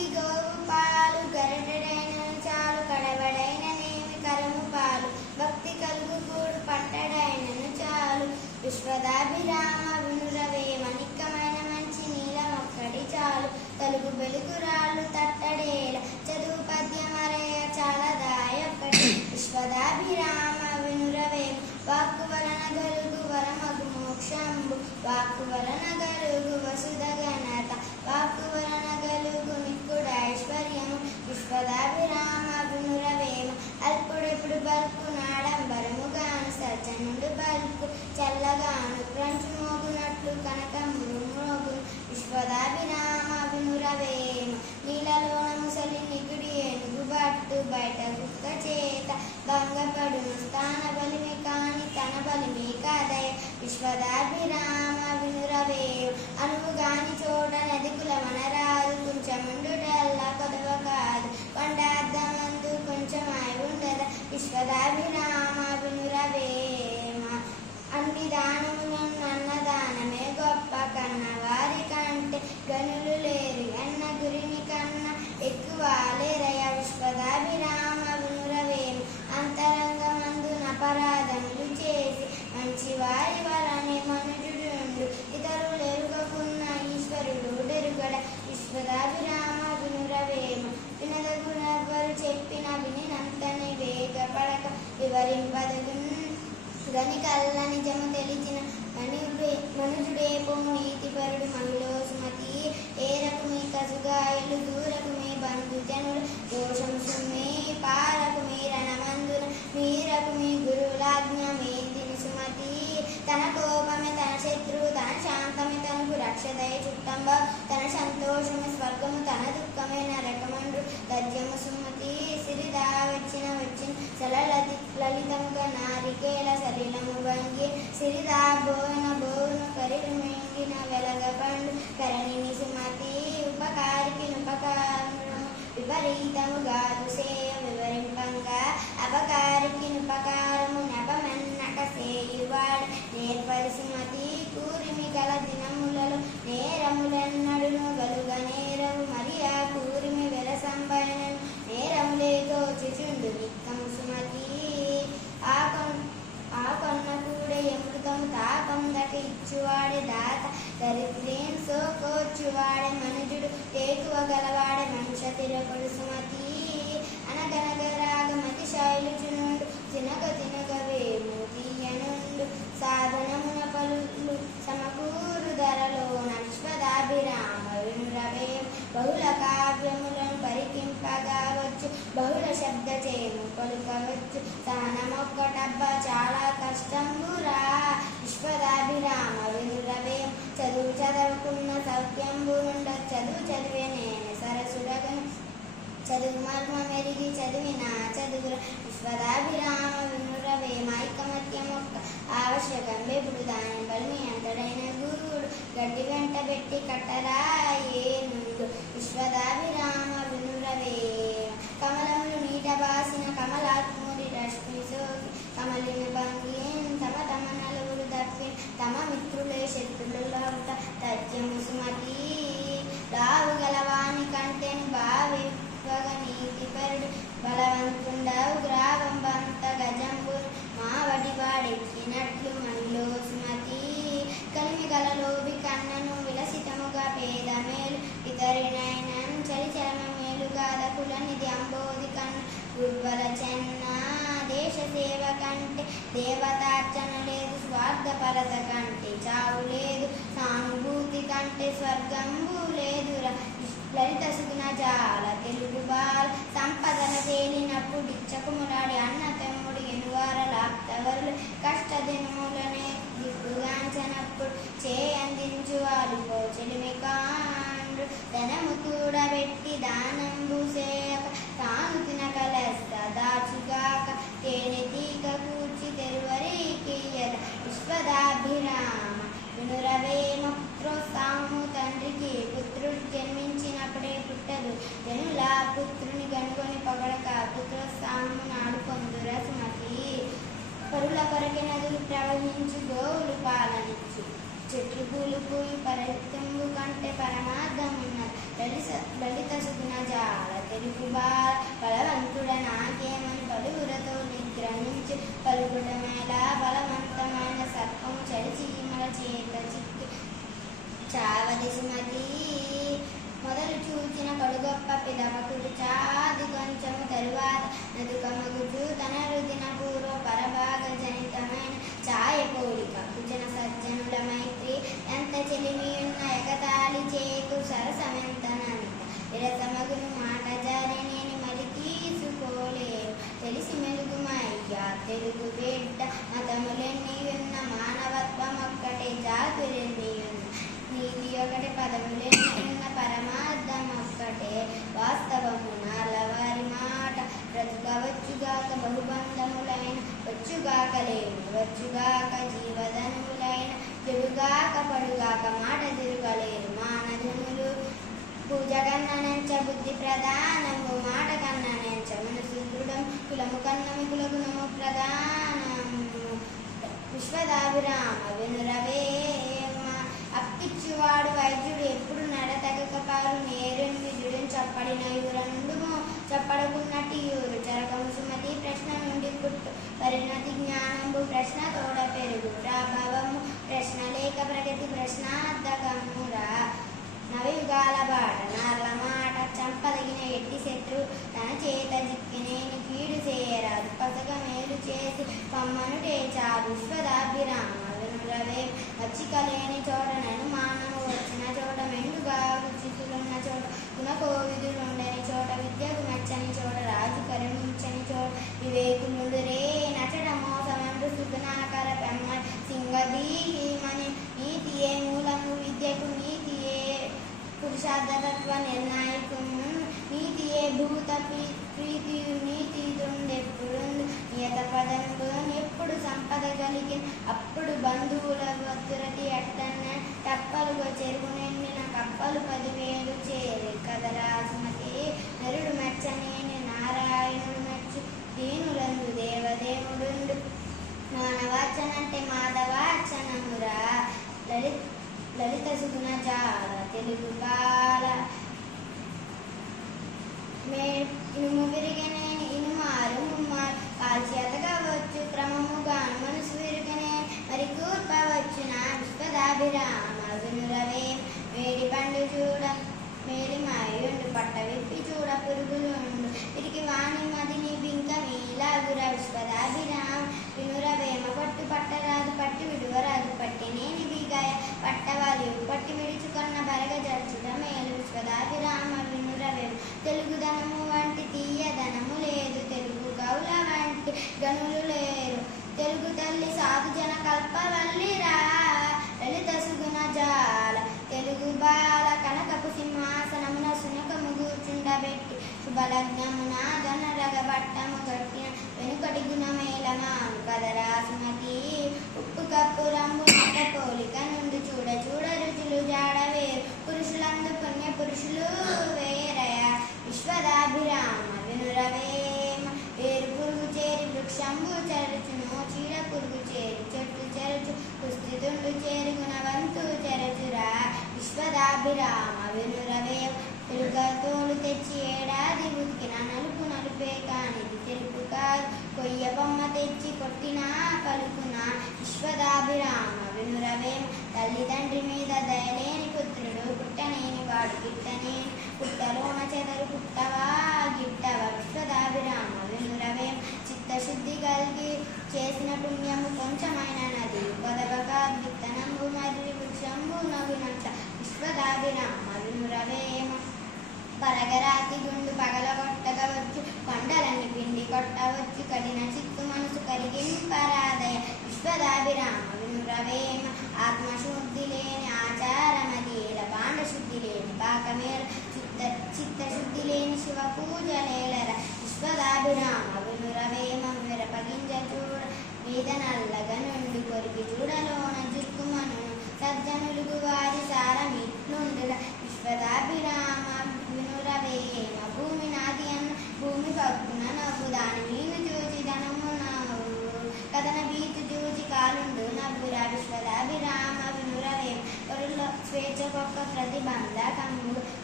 గోవు పాలు గరటడైనను చాలు కడవడైన నేమి కరము పాలు భక్తి కలుగు కూడు పట్టడైనను చాలు విశ్వదాభిరామ వినురవేమ నిక్కమైన మంచి నీలమొక్కడి చాలు తలుగు వెలుగురాళ్ళు తట్టడేల చదువు పద్యమరయ చాలదాయొక్కటి విశ్వదాభిరామ వినురవేమ వాక్కు వలన గలుగు వరమగు మోక్షంబు వాక్కు వలన గలుగు వసుధ ఘనత వాక్కు వలన గలుగు మిక్కుడ ఐశ్వర్యము విశ్వదాభిరామ వినురవేమ అల్పుడెప్పుడు బల్కు నాడంబరముగాను సజ్జనుడు బల్కు చల్లగాను క్రంచు మోగునట్లు కనకములు మోగును విశ్వదాభిరామ వినురవేమ నీలలోన ముసలి నిగుడి ఏనుగు బట్టు బయట కుక్క చేత భంగపడును స్థాన బలిమి కాని తన బలిమి కాదయ విశ్వదాభిరామ వినురవేమ అనువుగాని చోట నది కులమనరాదు కొంచెముండుటల్లా కొదవ కాదు కొండార్ధమందు కొంచెమై ఉండద విశ్వదాభిరామ వినురవేమ అన్ని దానములను అన్నదానమే గొప్ప కన్నవారి కంటే గనులు లేరు అన్న గురిని కన్నా ఎక్కువ లేరయ విశ్వదాభిరామ వినురవేమ అంతరంగమందున అపరాధములు చేసి మంచివారి వలనే మనుజుడుండు ఇతరులు ఎరుగకున్న ఈశ్వరుడు డెరుగడ విశ్వదాభిరామ వినురవేమ వినదగునెవ్వరు చెప్పిన వినినంతని వేగపడక వివరింపదగున్ గనికల్ల నిజము తెలిచిన మనుజుడేపో నీతిపరుడు మహిళో సుమతి ఏరకు మీ కసుగాయలు దూరకు మీ బంధుజనులు దోషం సుమ్మి పారకు మీ రణమందున మీరకు మీ గురువులాజ్ఞ మేందిని సుమతి తన కోపమే తన శత్రువు తన శాంతమే తనకు రక్షదయ చుట్టంబ తన సంతోషమే స్వర్గము తన దుఃఖమే నరకమండ్రు తజ్యము సుమతి సిరిదా వచ్చిన లలితముగా నారికేల సలిలము వంగి సిరిదా బోను కరిలు మింగిన వెలగ పండు కరణిని సుమతి ఉపకారికి ఉపకారము విపరీతముగాదు సేయ వివరింపంగా అపకారికి ఉపకారము నపమన్నట సేయువాడు నేర్పరి సుమతి కూరిమి గల దినములలో నేరములెన్నడును గలుగ నేరవు మరి ఆ కూరిమి వెలసంబైనను నేరములే గోచుచుండు నిక్కము సుమతి ఆ కొన్న కూడా ఎమృతము తాకందక ఇచ్చువాడే దాత దరిద్రేం సోకోచువాడే మనుజుడు తేకువ గలవాడే మనుష తిరపడు సుమతి అనగనగరాగమతి శైలుచునుండు తినగవేము తీయనుండు సాధనమున పలులు సమకూరు ధరలోన విశ్వదాభిరామ వినురవేమ బహుళ కావ్యములను పరికింపగావచ్చు బహుళ శబ్ద చేయము పలుకవచ్చు స్థానమొక్కటబ్బ చాలా కష్టంబురా విశ్వదాభిరామ వినురవేమ చదువు చదవకున్న సౌఖ్యంబు నుండ చదువు చదివే నేను సరసుడగను చదువు మర్మ మెరిగి చదివిన చదువుల విశ్వదాభిరామ వినురవేమ ఐకమత్యమొక్క ఆవశ్యకం వెప్పుడు దాని బలిమి అంతడైన గురువుడు గడ్డి వెంట పెట్టి కట్టరాయే నుండు విశ్వదాభిరామ వినురవేమ కమలములు నీట బాసిన కమలాత్ముడి రశ్మి సోకి కమలిన భంగిన్ తమ నలుగురు దప్పి తమ మిత్రులే శత్రులవుట తజ్యము సుమతి రావు గలవాని కంటెను బావి నీతిపరుడు బలవంతుండవు గ్రావం బంత గజంబును మావటి వాడెక్కినట్లు మనలో సుమతి కలిమి గలలోబి కన్నను విలసితముగా పేద మేలు ఇతరినైనను చలిచలమ మేలు గాద కులనిధి అంబోధి కన్ను గుడ్వల చెన్న దేశ సేవ కంటే దేవతార్చన లేదు స్వార్థపరత కంటే చావు లేదు సానుభూతి కంటే స్వర్గంబు లేదురా లలిత సుగుణ జాల తెలుగు బాల సంపదల తేలినప్పుడు ఇచ్చకుములాడి అన్న తమ్ముడు ఎనువారలాప్తవరులు కష్టదినములనే దిక్కుగాంచనప్పుడు అందించు వాలిపో చెలిమి కాండ్రు ధనము కూడబెట్టి దానంబు సేయక తాను తినకలెస్త దాచుగాక తేనె తీగ కూర్చి తెరువరీకియద విశ్వదాభిరామ వినురవేమ పుత్రోత్సాహము తండ్రికి పుత్రుడు జన్మించినప్పుడే పుట్టదు జనుల పుత్రుని గనుకొని పొగడక పుత్రోత్సాహము నాడు పొందుర సుమతి పరుల కొరకి నదులు ప్రవహించు గోవులు పాలనిచ్చు చెట్లు పూలు పూయి పరితంబు కంటే పరమార్థమున్నది లలిత సుగుణ జాల తెలుగు బాల బలవంతుడ నాకేమని పలువురతో నిగ్రహించి పలుకుటమేళ బలవంతమైన సర్పము చడిచీమల చేత చిక్కి చావది సుమతి మొదలు చూచిన కడుగొప్ప పిదవకుడు చాది కొంచెము తరువాత నదుకమగుచు తన రుదిన పూర్వ పరభాగ జనితమైన ఛాయ పోలిక కుజన సజ్జనుల మైత్రి ఎంత చెలిమియున్న ఎగతాళి చేకు సరసమెంతనంత విరసమగును మాట జారినేని మరి తీసుకోలేవు తెలిసి మెలుగుమయ్యా తెలుగు బిడ్డ మతములెన్నియున్న మానవత్వం ఒక్కటే జాతులెన్నియున్న నీతి ఒకటి పదములెన్నియున్న పరమార్థం ఒక్కటే వాస్తవము నలవారి మాట బ్రతుకవచ్చుగాక బహుబంధములైన వచ్చుగాక లేవు వచ్చుగాక జీవధనులైన తిరుగాక పడుగాక మాట తిరుగలేరు మానధనులు పూజ కన్నా నెంచ బుద్ధి ప్రధానము మాట కన్నా నెంచ మనసు దృఢం కులము కన్నము కులగుణము ప్రధానము విశ్వదాభిరామ వినురవేమ అప్పిచ్చువాడు వైద్యుడు ఎప్పుడు నడతగక పారు నేరుని విధుడుని చప్పడిన యూరండుము చప్పడకున్నట్టు యూరు చరకము సుమతి ప్రశ్న నుండి పుట్టు పరిణతి జ్ఞానంబు ప్రశ్న తోడ పెరుగు ప్రభావము ప్రశ్న లేక ప్రగతి ప్రశ్నార్థకమురా నవయుగాల బాట నార్ల మాట చంపదగిన ఎట్టి శత్రు తన చేత జిక్కినేని కీడు చేయరాదు పసగ మేలు చేసి పమ్మను టేచారు విశ్వదాభిరామ వినురవే వచ్చికలేని చోట నను మానము వచ్చిన చోట మెండుగా రుచితులున్న చోట గుణకోవిధులుండని చోట విద్యకు మెచ్చని చోట రాజు కరుణించని చోట వివేకులుడు రే నచట మోసమెందు సుగుణాకర పెమ్మ సింగదీమని నీతియే మూలము విద్యకు నీతియే పురుషార్థతత్వ నిర్ణాయకము నీతియే భూత ప్రీతియు నీతి దుండెప్పుడు నియత పదంబు ఎప్పుడు సంపద కలిగి అప్పుడు బంధువుల వత్తురతి అట్టన్న తప్పలుగా చెరువు నిండిన కప్పలు 10,000 చేరి కదరా సుమతి నరుడు మెచ్చనేని నారాయణుడు మెచ్చు దీనులందు దేవదేవుడు మానవాచనంటే మాధవాచనమురా లలిత సుగుణ జాల తెలుగు బాల ఇనుము విరిగనేని ఇనుమారు ముమ్మారు కాల్చి ఎదగవచ్చు క్రమముగా మనసు విరుగనే మరి కూర్పవచ్చున విశ్వదాభిరామ వినురవే వేడి పండు చూడ మేలిమాయుండు పట్ట విప్పి చూడ పురుగులుండు వీరికి వాణి మదిని బింక మీలాగుర విశ్వదాభిరామ వినురవేమ పట్టు పట్టరాదు పట్టి విడువరాదు పట్టి నేని బిగాయ పట్టవాలి పట్టి విడుచుకున్న బరగ జడ్చుట మేలు విశ్వదాభిరామ వినురవేమ తెలుగుదనము వంటి తీయదనము లేదు తెలుగు కవుల వంటి గనులు లేరు తెలుగు తల్లి సాధు జన కల్పవల్లిరా లలిత సుగుణ జాల తెలుగు బాల కనకపు సింహాసనమున సునకము కూర్చుండబెట్టి శుభలగ్నమున గన రగబట్టము కట్టిన వెనుకటి గుణమేళమాను కదరా సుమతి ఉప్పు కప్పు రంగు పోలిక నుండి చూడ చూడ రుచులు జాడవేరు పురుషులందు పుణ్య పురుషులు వేరయ విశ్వదాభిరామ వినురవేమ వేరు పురుగు చేరి వృక్షంబు చరచును చీడ పురుగు చేరి చెట్టు చెరచు కుస్థితుండు చేరి గుణవంతు చెరచురా విశ్వదాభిరామ వినురవేమ తెలుగతోలు తెచ్చి ఏడాది ఉతికిన నలుపు నలుపే కానిది తెలుపు కాదు కొయ్య బొమ్మ తెచ్చి కొట్టినా పలుకున విశ్వదాభిరామ వినురవేమ తల్లిదండ్రి మీద దయలేని పుత్రుడు పుట్టనేని వాడు గిట్టనేని పుట్టలోన చెదరు పుట్టవా గిట్టవా విశ్వదాభిరామ వినురవేమ చిత్తశుద్ధి కలిగి చేసిన పుణ్యము కొంచెమైన నది కొదవక విత్తనంబు మరి వృక్షంబు నగునంట విశ్వదాభిరామ వినురవేమ పరగరాతి గుండు పగలగొట్టగవచ్చు కొండలన్నీ పిండి కొట్టవచ్చు కఠిన చిత్తు మనసు కలిగింపరాదయ విశ్వదాభిరామ వినురవేమ ఆత్మశుద్ధి లేని ఆచారమదీల బాండశుద్ధి లేని పాకమేల చిత్తశుద్ధి లేని శివ పూజలేలర విశ్వదాభిరామ వినురవేమ మిరపగింజ చూడ మీద నల్లగా నుండి కొరికి చూడలోన జుక్కుమను సజ్జనులుగు వారి సారమిట్లుండుర విశ్వదాభిరామ వినురవేమ భూమి నాది అన్న భూమి పక్కున నవ్వు దాని మీను చూచి ధనము నవ్వు కథన భీతు చూచి కాలుండు నవ్వురా విశ్వదాభిరామ వినురవేమ స్వేచ్ఛకొక్క ప్రతిబంధకముడు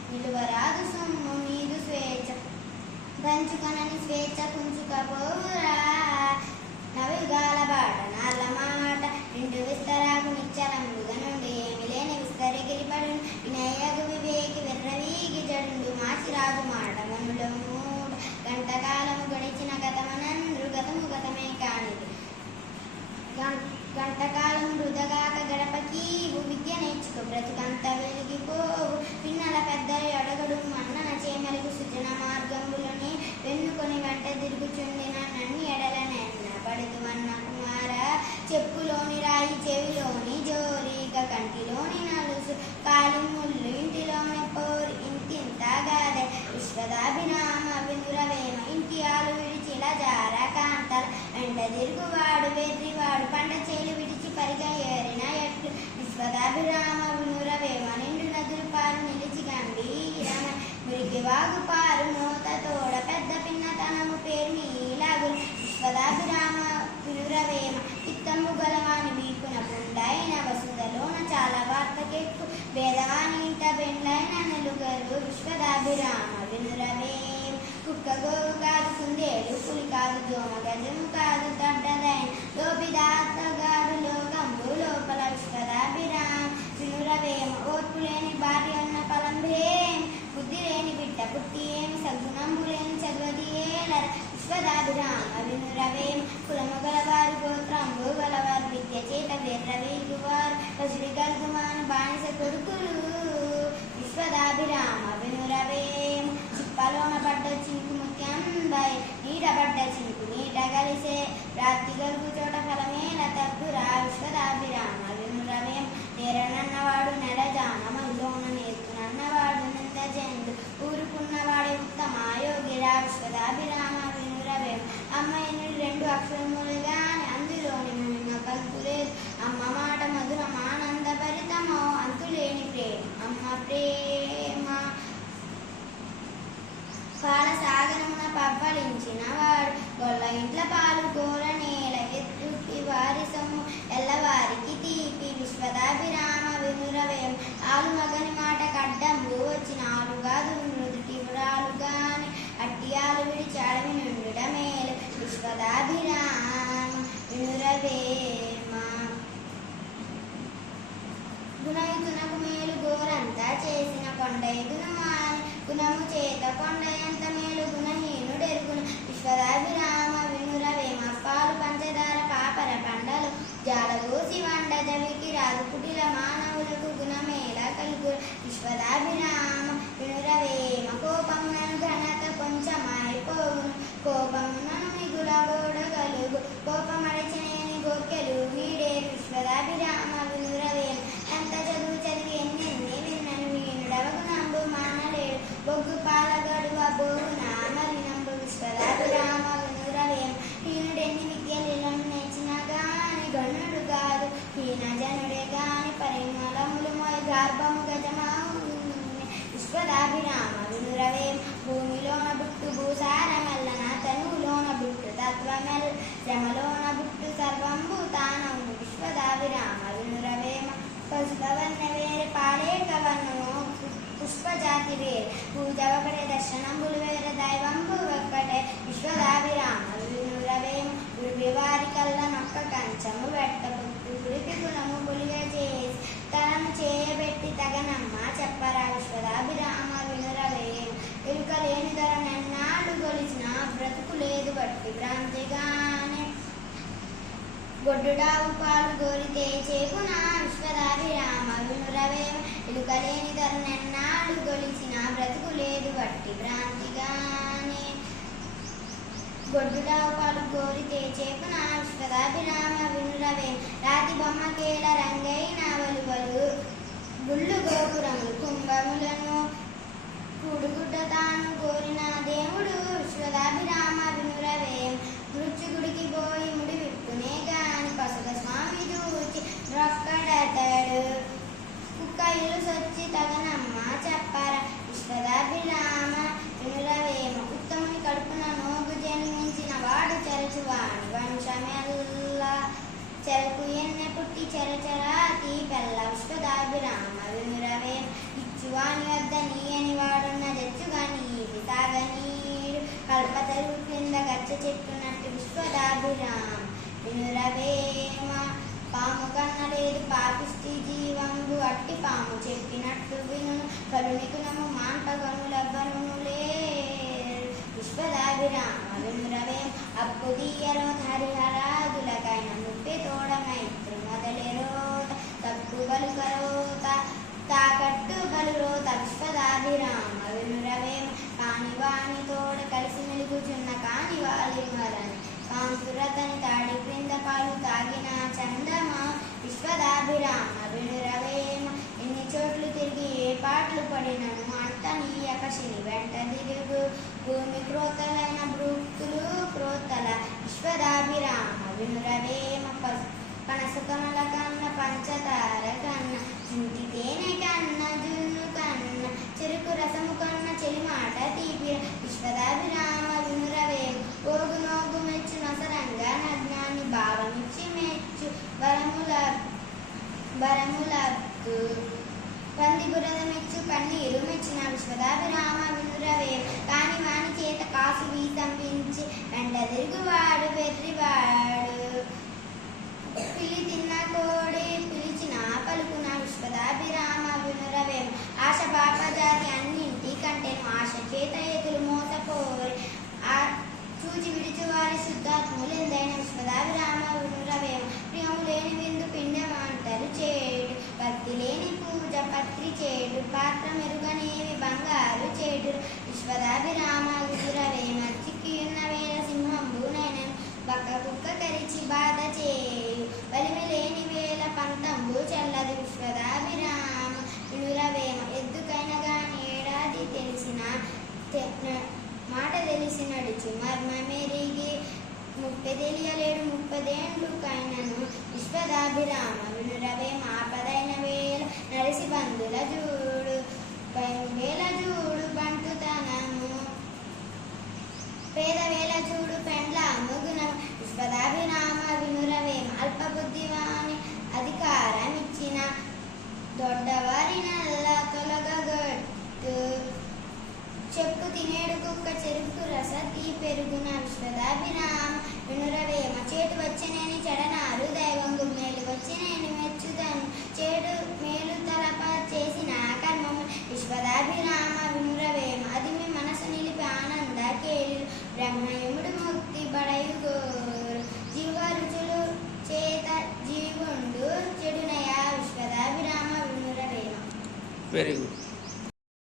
నిలువరాదు సొమ్ము నీదు స్వేచ్ఛ పంచుకొనని స్వేచ్ఛ కుంచుకపోరా నవిగాల బాట నాళ్ళ మాట నిండు విస్తరాకు నిచ్చలంబుగా నుండి ఏమి లేని విస్తరిగిరిపడు వినయగు వివేకి వెర్రవీగి జడుండు మాచిరాగు మాట మనులో మూడు గంటకాలము గడిచిన గతమనంద్రు గతము గతమే కానిది గంటకాలము వృధగాక గడపకి విద్య నేర్చుకో బ్రతుకంత వెలిగిపోవు పిన్నల పెద్దలు అడగడు మన్నన చేమలకు సృజన మార్గంబులని వెన్నుకొని వెంట తిరుగుచుండిన నన్ను ఎడలనెన్న పడుతు అన్న కుమార చెప్పులోని రాయి చెవిలోని జోరిక కంటిలోని నలుసు కాలి ముళ్ళు ఇంటిలోని పోరు ఇంతింత గాదే విశ్వదాభిరామ వినురవేమ ఇంటి ఆలు విడిచిల జార కాంతల వెంట తిరుగువాడు వెర్రివాడు పంట చేలు విడిచి పరిగా ఏరిన ఎట్లు విశ్వదాభిరామ వినురవేమ నిండు నదులు పాలు నిలిచి గంభీరమ మురికి వాగు పారు మోత తోడ పెద్ద పిన్నతనము పేరు మీలాగు విశ్వదాభిరామ వినురవేమ చిత్తము గలవాని వీకున పుండైన వసుదలోన చాలా వార్తకెక్కు వేదవాని ఇంట బెండ్లైన నెలుగరు విశ్వదాభిరామ వినురవేమ కుక్క గోవు కాదు కుందేలు పులి కాదు దోమ గజము కాదు దొడ్డదైన లోపిదాతగాడు లోకంబు లోపల విశ్వదాభిరామ వినురవేమ ఓర్పు లేని భార్య ఉన్న ఫలంభేం బుద్ధి లేని బిడ్డ పుట్టి ఏమి సద్గుణంబు లేని చదువది ఏలర విశ్వదాభిరామ వినురవేమ కులము గలవారు గోత్రంబు గలవారు విద్య చేత వెర్రవీగువారు పసుడి గల్గుమాను బానిస కొడుకులు విశ్వదాభిరామ వినురవేమ చిప్పలోన పడ్డ చింకు ముత్యం బై నీడబడ్డ చింకు నీట కలిసే రాత్రి గలుగు చోట ఫలమేల తగ్గురా విశ్వదాభిరామ వినురవేమ నేరనన్నవాడు నెడజాన మహిళన నేర్పునన్నవాడు నింద చెందు ఊరుకున్నవాడే ఉత్తమ యోగిరా విశ్వదాభిరామ వినురవేమ అమ్మాయిని రెండు అక్షరములుగాని అందులోని మహిమ కల్పులేదు అమ్మ మాట మధురం ఆనందభరితమో అంతులేని ప్రేమ అమ్మ ప్రేమ పాల సాగరమున పవ్వలించిన వాడు గొల్ల ఇంట్ల పాలు గోర నేల ఎత్తుటి వారి సొమ్ము ఎల్లవారికి తీపి విశ్వదాభిరామ వినురవేమ ఆలు మగని మాట కడ్డంబు వచ్చిన ఆలుగాదు మృదుటి వ్రాలుగాని అట్టి ఆలు విడిచి అడవి నుండుట మేలు విశ్వదాభిరామ వినురవేమ గుణయుతునకు మేలు గోరంతా చేసిన కొండ ఎగును మాని గుణము చేత కొండ ఎంత మేలు గుణహీనుడెరుగును విశ్వదాభిరామ వినురవేమ పాలు పంచదార పాపర పండలు జాలగోసి వండ జవికి రాదు కుటిల మానవులకు గుణమేళ కలుగు విశ్వదాభిరామ వినురవేమ కోపమునను ఘనత కొంచెమైపోవును కోపమునను మిగుల గోడ కలుగు కోపమరచనేని గోకెలు వీడే విశ్వదాభిరామ వినురవేమ ఎంత చదువు చదివి ఎన్నెన్ని విన్నను వీనుడవగు నంబు మానలేడు బొగ్గు పాల గడువ బోగున మరి నంబు విశ్వదాభిరామ వినురవేమ హీనుడెన్ని విద్యలను నేర్చిన గాని గణుడు కాదు హీన జనుడే గాని పరిమళములు మొయ గర్భము గజమావు విశ్వదాభిరామ వినురవేమ భూమిలోన బుట్టు భూసారమల్లన తనువులోన బుట్టు తత్వమెల్ శ్రమలోన బుట్టు సర్వంబు తానము విశ్వదాభిరామ వినురవేమ పశుకవర్ణ వేరే పాలేకవర్ణము పుష్పజాతి వేరే పూజ ఒకటే దర్శనంబులు వేరే దైవంబు ఒక్కటే విశ్వదాభిరామ వినురవేమ గుడి వారి కళ్ళ నొక్క కంచము వెట్ట పుట్టు గుడికి గుణము పులిగా చేసి తనము చేయబెట్టి తగనమ్మ చెప్పరా విశ్వదాభిరామ వినురవేమ ఎలుక లేని ధర నన్నాడు గొలిచిన బ్రతుకు లేదు బట్టి భ్రాంతిగానే గొడ్డుడావు పాలు గోరితే చేకున విశ్వదాభిరామ వినురవేమ ఎలుకలేని ధరనెన్నాడు గొలిచిన బ్రతుకు లేదు బట్టి భ్రాంతిగానే గొడ్డుడావు పాలు గోరితే చేకున విశ్వదాభిరామ వినురవేమ రాతి బొమ్మకేల రంగైన వలువలు గుళ్ళు గోపురములు కుంభములను కుడుగుడ్డ తాను కోరిన దేవుడు విశ్వదాభిరామ వినురవేమ మృత్యుగుడికి పోయి ముడి విప్పునే గాని పసుక స్వామి చూచి రొక్కడతాడు కుక్క ఇల్లు సొచ్చి తగనమ్మ చెప్పర విశ్వదాభిరామ వినురవేమ ఉత్తముని కడుపున నోగు జన్మించిన వాడు చెరచువాణి వంశమెల్ల చెరకు ఎన్నె పుట్టి చెరచరాతి పెళ్ళ విశ్వదాభిరామ వినురవేమ ఇచ్చు ఇచ్చువాని వద్ద నీయని వాడున్న జచ్చుగా నీటి సాగనీడు కల్పతరు క్రింద గచ్చ చెట్టునట్టు విశ్వదాభిరామ వినురవేమ పాము కన్నలేదు పాపిష్టి జీవంబు అట్టి పాము చెప్పినట్టు విను కలునికునము మాన్పగనులవ్వనులే విశ్వదాభిరామ వినురవేమ అప్పు దీయరో హరిహరాదులకైన ముప్పి తోడమైత్రు మొదలెరోత తప్పు బలుకరోత తాకట్టు బలురోత విశ్వదాభిరామ వినురవేమ కానివాని తోడ కలిసి మెలుగుచున్న కానివాలి మరని కాంతురతని తాడి క్రింద పాలు తాగిన చందమా విశ్వదాభిరామ వినురవేమ ఎన్ని చోట్లు తిరిగి ఏ పాటలు పడినను అంట నీయక శని వెంట తిరుగు భూమి క్రోతలైన భృక్తులు క్రోతల విశ్వదాభిరామ వినురవేమ పనస కమల కన్న పంచతార కన్న చింటి తేనె కన్న జున్ను కన్న చెరుకు రసము కన్న చెలిమాట తీపి విశ్వదాభిరామ వినురవేమ ఓగు నోగు మెచ్చు నసరంగా నజ్ఞాన్ని భావమిచ్చి మెచ్చు వరములబ్దు పంది బురద మెచ్చు కన్నీరు మెచ్చిన విశ్వదాభిరామ వినురవేమ కాని వాని చేత కాసు వీసంపించి వెంట తిరుగువాడు వెర్రివాడు పిలి తిన్న కోడి పిలిచిన పలుకున విశ్వదాభిరామ వినురవేమ ఆశ పాపజాతి అన్నింటి కంటేను ఆశ చేత ఎదురు మోసపోరి చూచి విడిచి వారి శుద్ధాత్ములెందైన విశ్వదాభిరామ వినురవేమ ప్రియము లేని విందు పిండమంటలు చేడు భక్తి లేని పూజ పత్రి చేడు పాత్ర మెరుగనేవి బంగారు చేడు విశ్వదాభిరామ వినురవేమ చిక్కియున్న వేల సింహంబు నైనం బక్క కుక్క కరిచి బాధ చేయి బలిమి లేని వేల పంతంబు చల్లదు విశ్వదాభిరామ వినురవేమ ఎద్దుకైన గాని ఏడాది తెలిసిన మాట తెలిసి నడుచు మర్మమెరిగి ముప్పై తెలియలేడు 30 ఏండ్లు కైనను విశ్వదాభిరామ వినురవేమ ఆపదైన వేల నరిసి బంధుల జూడు వేల జూడు బంటుతనము పేద వేల చూడు పెండ్ల ముగుణం విశ్వదాభిరామ వినురవేమ అల్పబుద్ధివాని అధికారం ఇచ్చిన దొడ్డవారి నల్ల తొలగగట్టు చెప్పు తినేడు కుక్క చెరుకు రస తీ పెరుగున విశ్వదాభిరామ వినురవేమ చేటు వచ్చినేని చెడనారు దైవంగు మేలు వచ్చినేని మెచ్చుదను చేడు మేలు తలప చేసిన కర్మము విశ్వదాభిరామ వినురవేమ అది మీ మనసు నిలిపి ఆనంద కేళు బ్రహ్మయముడు ముక్తి బడయుగోరు జీవ రుచులు చేత జీవుండు చెడునయ విశ్వదాభిరామ వినురవేమ. Very good.